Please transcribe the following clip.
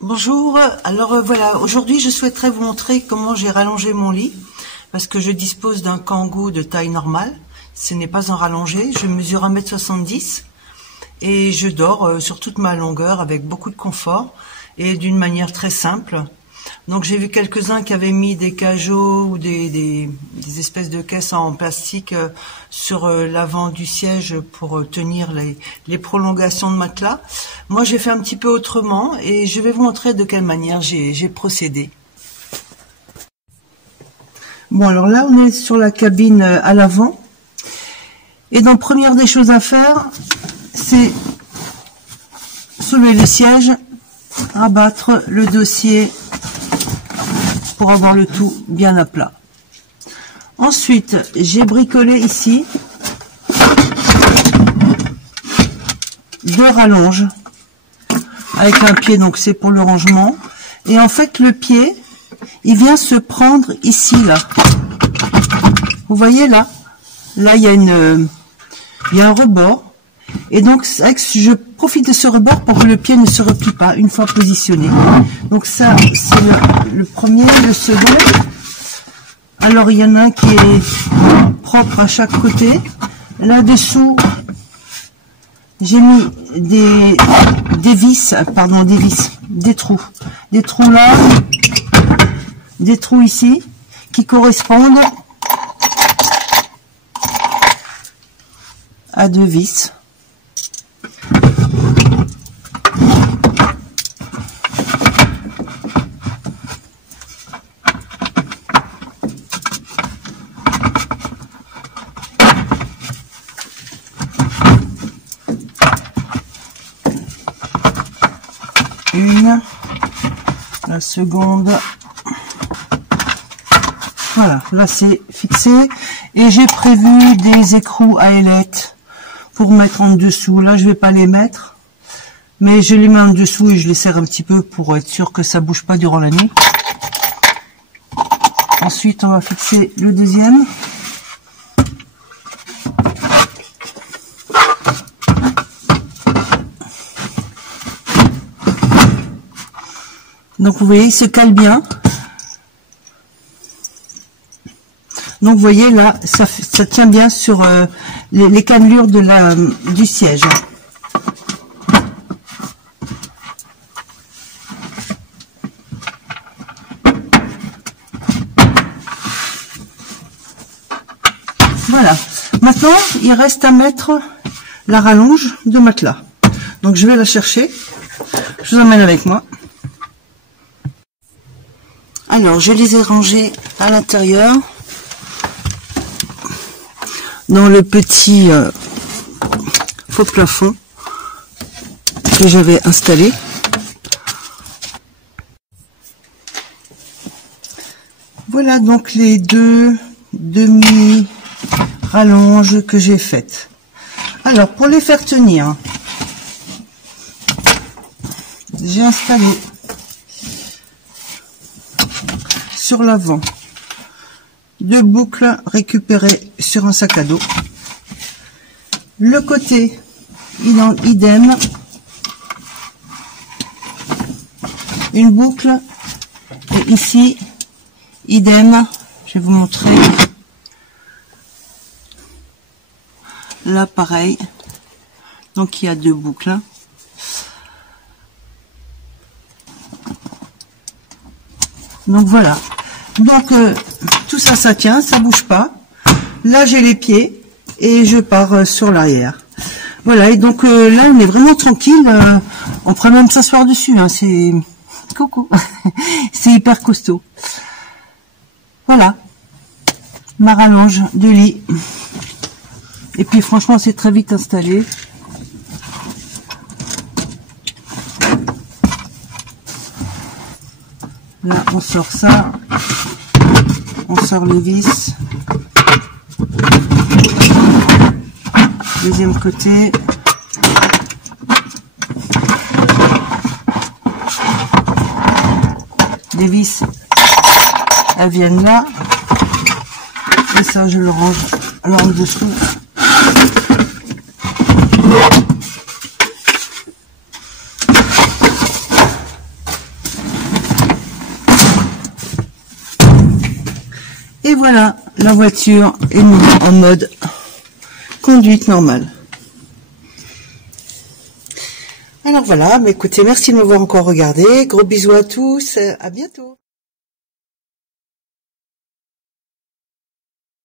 Bonjour, alors voilà, aujourd'hui je souhaiterais vous montrer comment j'ai rallongé mon lit, parce que je dispose d'un Kangoo de taille normale, ce n'est pas un rallongé, je mesure 1,70 m et je dors sur toute ma longueur avec beaucoup de confort et d'une manière très simple. Donc j'ai vu quelques-uns qui avaient mis des cajots ou des espèces de caisses en plastique sur l'avant du siège pour tenir les prolongations de matelas. Moi j'ai fait un petit peu autrement et je vais vous montrer de quelle manière j'ai procédé. Bon, alors là on est sur la cabine à l'avant et donc première des choses à faire, c'est soulever les sièges, rabattre le dossier pour avoir le tout bien à plat. Ensuite, j'ai bricolé ici 2 rallonges avec un pied, donc c'est pour le rangement. Et en fait, le pied, il vient se prendre ici, là. Vous voyez là? Là, il y a un rebord. Et donc, je profite de ce rebord pour que le pied ne se replie pas une fois positionné. Donc ça, c'est le premier. Le second, alors il y en a un qui est propre à chaque côté. Là-dessous, j'ai mis des trous. Des trous là, des trous ici, qui correspondent à 2 vis. La seconde, voilà, là c'est fixé et j'ai prévu des écrous à ailettes pour mettre en dessous. Là je vais pas les mettre, mais je les mets en dessous et je les serre un petit peu pour être sûr que ça bouge pas durant la nuit. Ensuite on va fixer le deuxième. Donc vous voyez, il se cale bien. Donc vous voyez là, ça tient bien sur les cannelures du siège. Voilà. Maintenant, il reste à mettre la rallonge de matelas. Donc je vais la chercher. Je vous emmène avec moi. Alors, je les ai rangés à l'intérieur, dans le petit faux plafond que j'avais installé. Voilà donc les 2 demi-rallonges que j'ai faites. Alors, pour les faire tenir, j'ai installé sur l'avant 2 boucles récupérées sur un sac à dos. Le côté idem, une boucle, et ici idem. Je vais vous montrer. Là pareil, donc il y a 2 boucles. Donc voilà. Donc tout ça, ça tient, ça bouge pas. Là j'ai les pieds et je pars sur l'arrière. Voilà, et donc là on est vraiment tranquille. On pourrait même s'asseoir dessus. Hein, c'est coucou, c'est hyper costaud. Voilà, ma rallonge de lit. Et puis franchement c'est très vite installé. Là, on sort ça, on sort les vis. Deuxième côté. Les vis, elles viennent là. Et ça, je le range là en dessous. voilà, la voiture est en mode conduite normale. Alors voilà, mais écoutez, merci de m'avoir encore regardé. Gros bisous à tous, à bientôt.